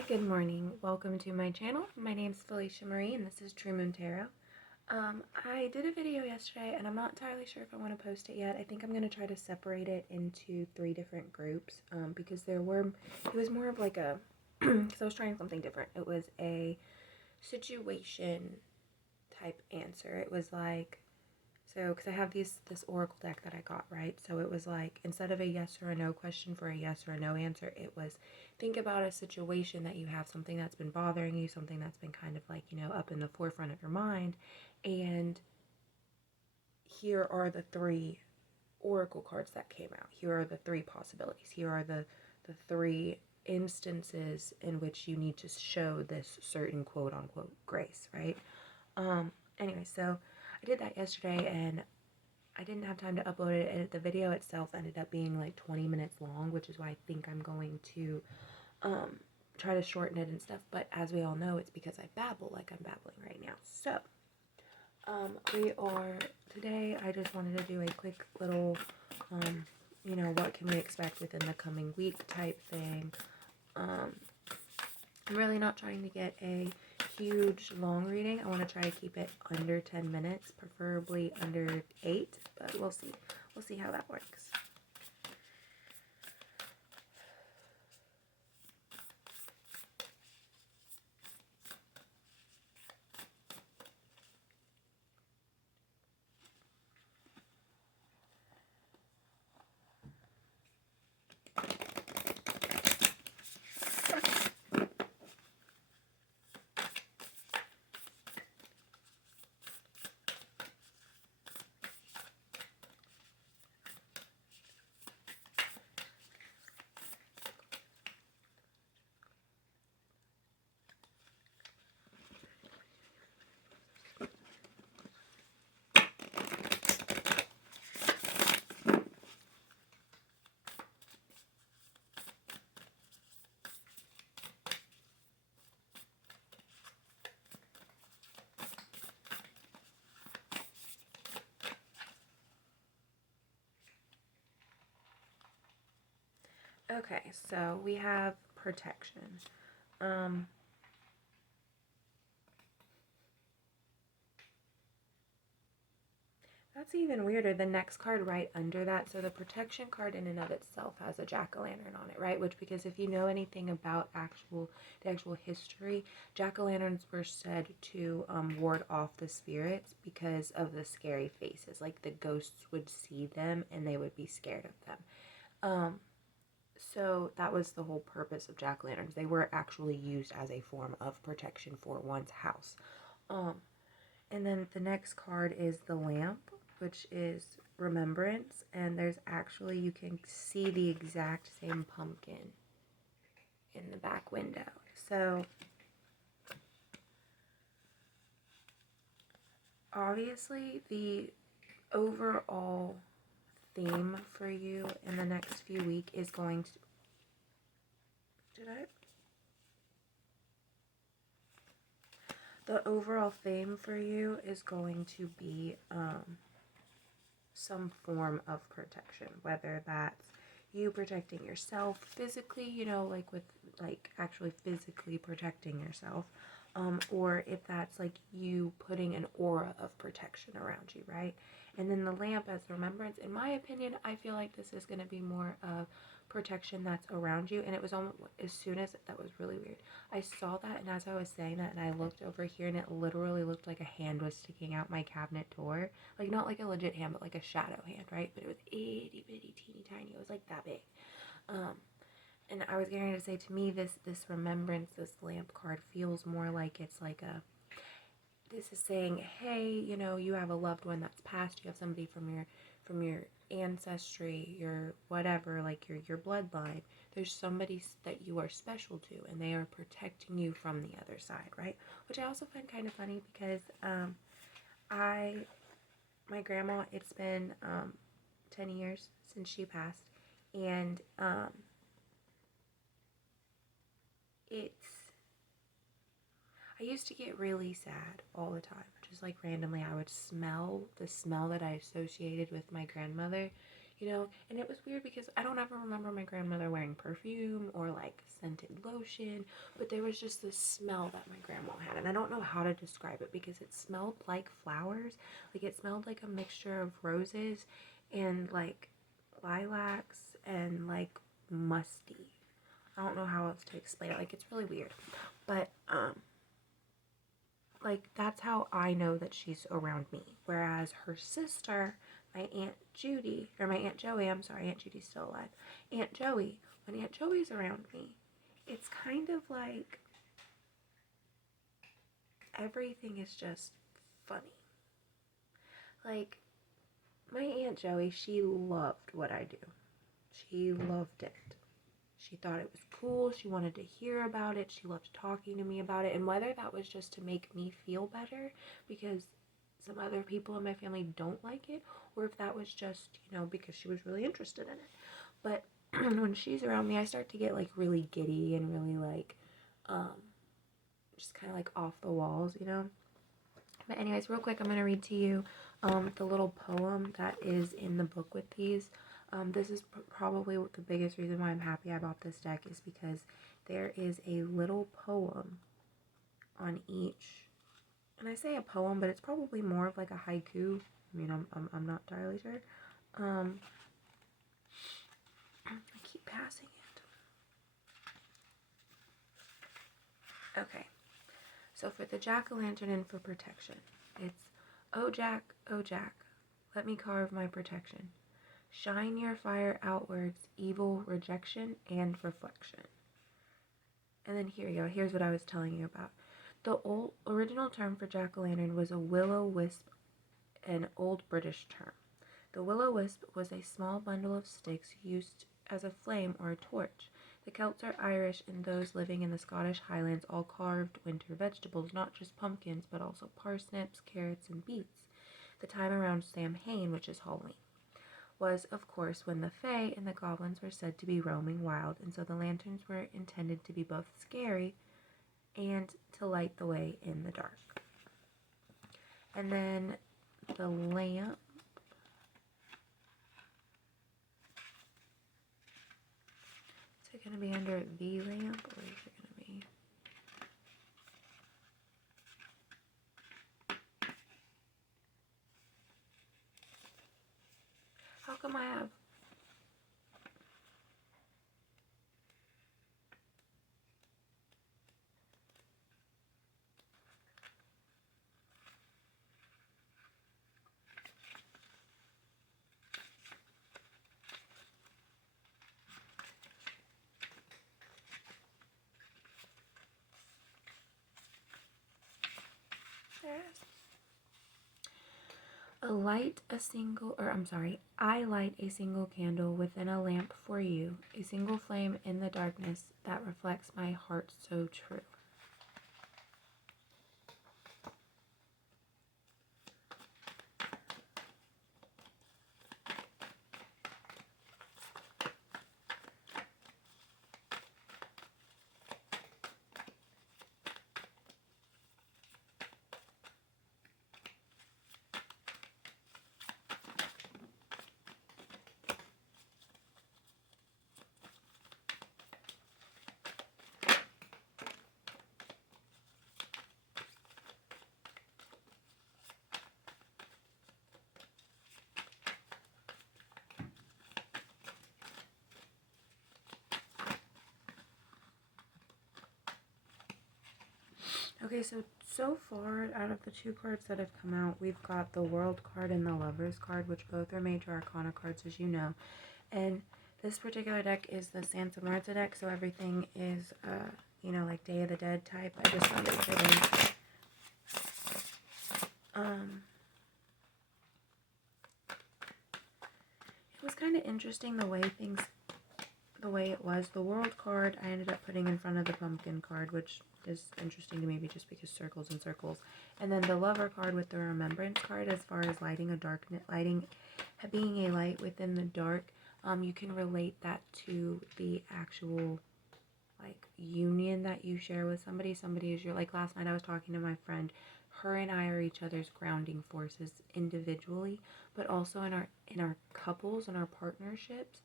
Hi, good morning. Welcome to my channel. My name is Felecia Marie and this is True Moon Tarot. I did a video yesterday and I'm not entirely sure if I want to post it yet. I think I'm going to try to separate it into 3 different groups because it was more of like a, because I was trying something different. It was a situation type answer. It was like, so, because I have this oracle deck that I got, right? So it was like, instead of a yes or a no question for a yes or a no answer, it was, think about a situation that you have, something that's been bothering you, something that's been kind of like, up in the forefront of your mind. And here are the 3 oracle cards that came out. Here are the 3 possibilities. Here are the 3 instances in which you need to show this certain quote unquote grace, right? Anyway, so I did that yesterday and I didn't have time to upload it, and the video itself ended up being like 20 minutes long, which is why I think I'm going to try to shorten it and stuff. But as we all know, it's because I babble like I'm babbling right now. So today I just wanted to do a quick little what can we expect within the coming week type thing. I'm really not trying to get a huge long reading. I want to try to keep it under 10 minutes, preferably under 8, but we'll see. We'll see how that works. Okay, so we have protection. That's even weirder. The next card right under that, so the protection card in and of itself has a jack-o'-lantern on it, right? Which, because if you know anything about the actual history, jack-o'-lanterns were said to ward off the spirits because of the scary faces. Like the ghosts would see them and they would be scared of them. So that was the whole purpose of jack-o'-lanterns. They were actually used as a form of protection for one's house. And then the next card is the lamp, which is remembrance, and there's actually, you can see the exact same pumpkin in the back window. So obviously the overall theme for you in the next few weeks is going to, the overall theme for you is going to be some form of protection, whether that's you protecting yourself physically, like actually physically protecting yourself, or if that's like you putting an aura of protection around you, right? And then the lamp as remembrance, in my opinion, I feel like this is going to be more of protection that's around you. And it was almost, as soon as, that was really weird, I saw that, and as I was saying that, and I looked over here, and it literally looked like a hand was sticking out my cabinet door, like not like a legit hand, but like a shadow hand, right? But it was itty bitty teeny tiny. It was like that big. And I was going to say, to me, this remembrance, this lamp card feels more like it's like this is saying, hey, you have a loved one that's passed, you have somebody from your ancestry, your whatever, like your bloodline. There's somebody that you are special to, and they are protecting you from the other side, right? Which I also find kind of funny because my grandma, it's been 10 years since she passed, and I used to get really sad all the time, just like randomly. I would smell the smell that I associated with my grandmother. you know. And it was weird because I don't ever remember my grandmother wearing perfume or like scented lotion, but there was just this smell that my grandma had, and I don't know how to describe it because it smelled like flowers. Like it smelled like a mixture of roses and like lilacs and like musty. I don't know how else to explain it. Like it's really weird, but like that's how I know that she's around me. Whereas her sister, my Aunt Judy, or my Aunt Joey, I'm sorry, Aunt Judy's still alive. Aunt Joey, when Aunt Joey's around me, it's kind of like everything is just funny. Like my Aunt Joey, she loved what I do. She loved it. She thought it was cool. She wanted to hear about it. She loved talking to me about it. And whether that was just to make me feel better because some other people in my family don't like it, or if that was just, you know, because she was really interested in it. But when she's around me, I start to get like really giddy and really like just kind of like off the walls, you know. But anyways, real quick, I'm going to read to you the little poem that is in the book with these. This is probably the biggest reason why I'm happy I bought this deck is because there is a little poem on each. And I say a poem, but it's probably more of like a haiku. I mean, I'm not entirely sure. I keep passing it. Okay. So for the jack-o'-lantern and for protection, it's, oh Jack, let me carve my protection. Shine your fire outwards, evil, rejection, and reflection. And then here you go. Here's what I was telling you about. The original term for jack-o'-lantern was a will-o'-wisp, an old British term. The will-o'-wisp was a small bundle of sticks used as a flame or a torch. The Celts are Irish, and those living in the Scottish Highlands all carved winter vegetables, not just pumpkins, but also parsnips, carrots, and beets. The time around Samhain, which is Halloween, was, of course, when the Fae and the goblins were said to be roaming wild, and so the lanterns were intended to be both scary and to light the way in the dark. And then the lamp. Is it going to be under the lamp, or is it going to be... How come I have... There it is. I light a single candle within a lamp for you, a single flame in the darkness that reflects my heart so true. Okay, so far, out of the two cards that have come out, we've got the World card and the Lovers card, which both are Major Arcana cards, as you know. And this particular deck is the Santa Marta deck, so everything is, you know, like Day of the Dead type. I just found it fitting. It was kind of interesting the way it was. The World card I ended up putting in front of the Pumpkin card, which is interesting to me just because circles and circles. And then the Lover card with the Remembrance card, as far as being a light within the dark, you can relate that to the actual like union that you share with somebody. Somebody is your, like last night I was talking to my friend, her and I are each other's grounding forces individually, but also in our couples and our partnerships,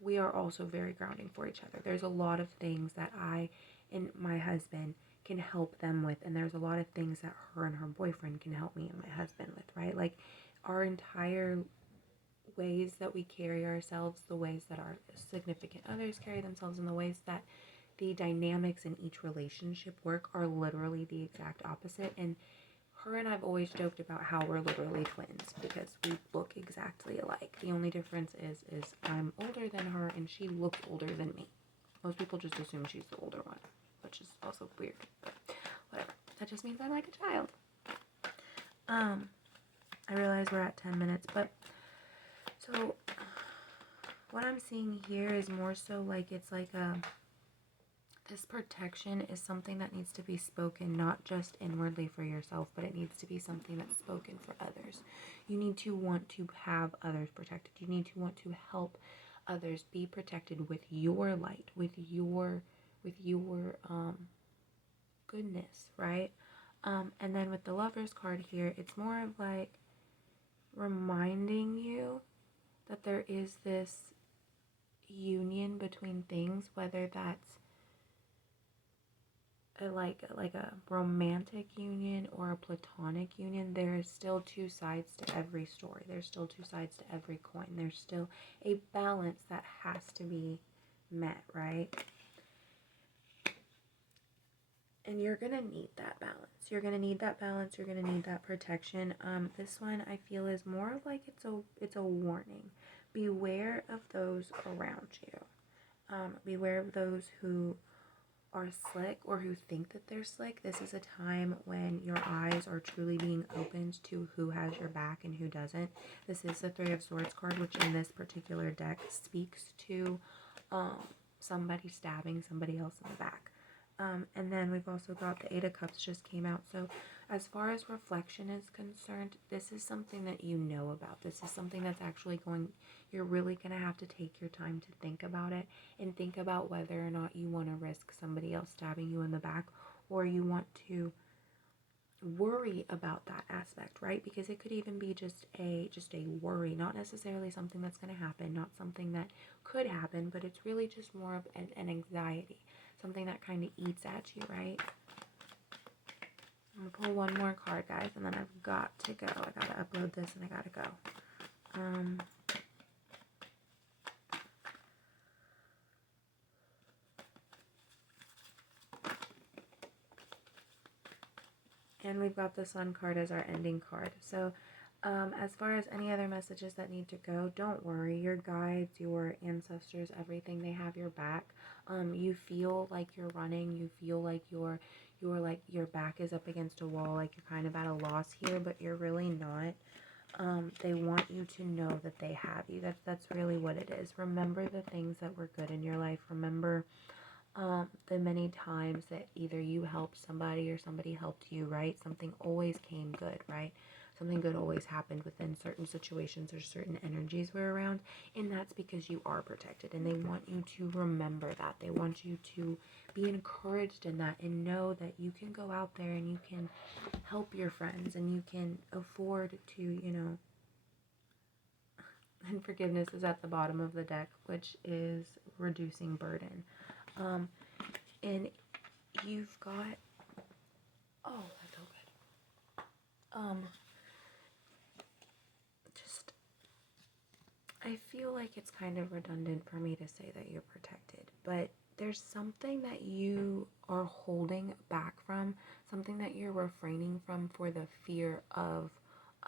we are also very grounding for each other. There's a lot of things that I and my husband can help them with, and there's a lot of things that her and her boyfriend can help me and my husband with, right? Like our entire ways that we carry ourselves, the ways that our significant others carry themselves, and the ways that the dynamics in each relationship work are literally the exact opposite. And her and I've always joked about how we're literally twins because we look exactly alike. The only difference is I'm older than her and she looks older than me. Most people just assume she's the older one, which is also weird, but whatever. That just means I'm like a child. I realize we're at 10 minutes, but so what I'm seeing here is more so like it's like this protection is something that needs to be spoken not just inwardly for yourself, but it needs to be something that's spoken for others. You need to want to have others protected. You need to want to help others be protected with your light, with your goodness, right? And then with the Lover's card here, it's more of like reminding you that there is this union between things, whether that's like a romantic union or a platonic union. There is still two sides to every story. There's still two sides to every coin. There's still a balance that has to be met, right? And you're gonna need that balance. You're gonna need that balance. You're gonna need that protection. This one I feel is more of like it's a warning. Beware of those around you. Beware of those who are slick or who think that they're slick. This is a time when your eyes are truly being opened to who has your back and who doesn't. This is the Three of Swords card, which in this particular deck speaks to somebody stabbing somebody else in the back. And then we've also got the Eight of Cups just came out. So as far as reflection is concerned, this is something that you know about. This is something that's actually you're really going to have to take your time to think about it and think about whether or not you want to risk somebody else stabbing you in the back, or you want to worry about that aspect, right? Because it could even be just a worry, not necessarily something that's going to happen, not something that could happen, but it's really just more of an anxiety, something that kind of eats at you, right? I'm going to pull one more card, guys, and then I've got to go. I got to upload this and I got to go. And we've got the Sun card as our ending card. So as far as any other messages that need to go, don't worry. Your guides, your ancestors, everything, they have your back. You feel like you're running. You feel like your back is up against a wall, like you're kind of at a loss here, but you're really not. They want you to know that they have you. That's really what it is. Remember the things that were good in your life. Remember the many times that either you helped somebody or somebody helped you, right? Something always came good, right? Something good always happened within certain situations or certain energies were around, and that's because you are protected, and they want you to remember that. They want you to be encouraged in that and know that you can go out there and you can help your friends and you can afford to, and forgiveness is at the bottom of the deck, which is reducing burden. And you've got, oh, that's so good. Just, I feel like it's kind of redundant for me to say that you're protected, but there's something that you are holding back from, something that you're refraining from for the fear of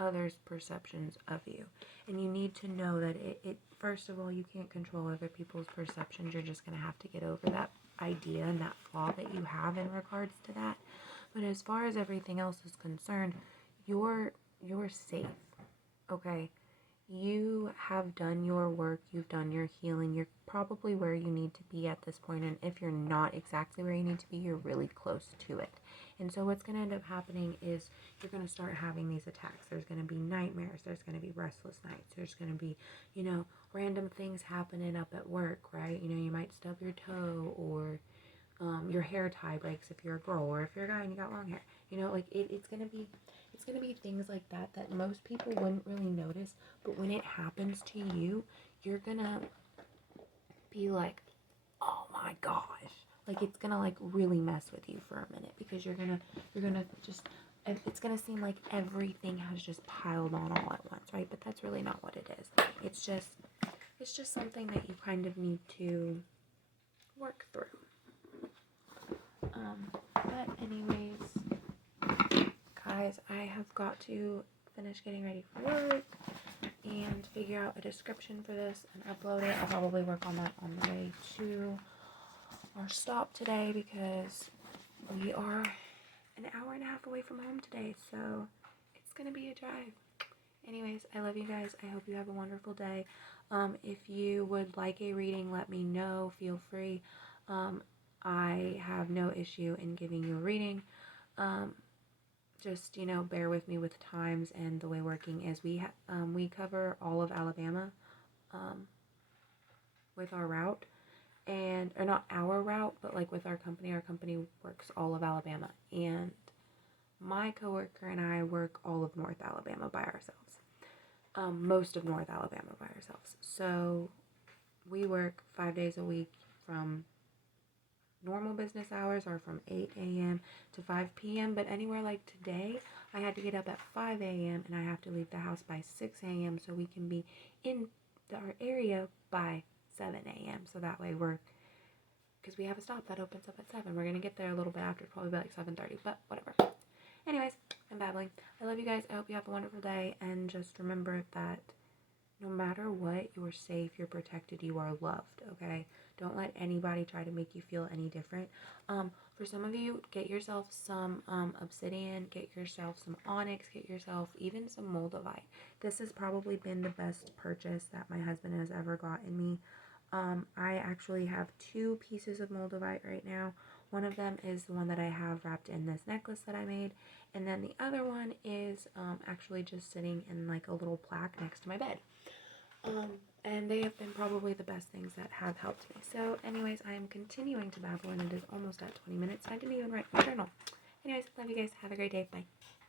others' perceptions of you. And you need to know that it first of all, you can't control other people's perceptions. You're just going to have to get over that idea and that flaw that you have in regards to that. But as far as everything else is concerned, you're safe, okay? You have done your work, you've done your healing, you're probably where you need to be at this point, and if you're not exactly where you need to be, you're really close to it. And so what's going to end up happening is you're going to start having these attacks. There's going to be nightmares, there's going to be restless nights, there's going to be, random things happening up at work, right? You might stub your toe, or your hair tie breaks if you're a girl, or if you're a guy and you got long hair. You know, like it's gonna be things like that that most people wouldn't really notice, but when it happens to you, you're gonna be like, oh my gosh. Like it's gonna like really mess with you for a minute, because you're gonna just, it's gonna seem like everything has just piled on all at once, right? But that's really not what it is. It's just something that you kind of need to work through. But anyways, guys, I have got to finish getting ready for work and figure out a description for this and upload it. I'll probably work on that on the way to our stop today, because we are an hour and a half away from home today, so it's gonna be a drive. Anyways, I love you guys. I hope you have a wonderful day. If you would like a reading, let me know. Feel free. I have no issue in giving you a reading. Just, you know, bear with me with times and the way working is. We cover all of Alabama with our route, or not our route, but like with our company works all of Alabama, and my coworker and I work all of North Alabama by ourselves. Most of North Alabama by ourselves. So we work 5 days a week from normal business hours, are from 8 a.m. to 5 p.m. But anywhere like today, I had to get up at 5 a.m. and I have to leave the house by 6 a.m. so we can be in our area by 7 a.m. So that way because we have a stop that opens up at 7. We're going to get there a little bit after, probably about like 7:30, but whatever. Anyways, I'm babbling. I love you guys. I hope you have a wonderful day, and just remember that no matter what, you're safe, you're protected, you are loved, okay? Don't let anybody try to make you feel any different. For some of you, get yourself some obsidian, get yourself some onyx, get yourself even some moldavite. This has probably been the best purchase that my husband has ever gotten me. I actually have 2 pieces of moldavite right now. One of them is the one that I have wrapped in this necklace that I made, and then the other one is actually just sitting in like a little plaque next to my bed. And they have been probably the best things that have helped me. So anyways, I am continuing to babble, and it is almost at 20 minutes. I didn't even write my journal. Anyways, love you guys. Have a great day. Bye.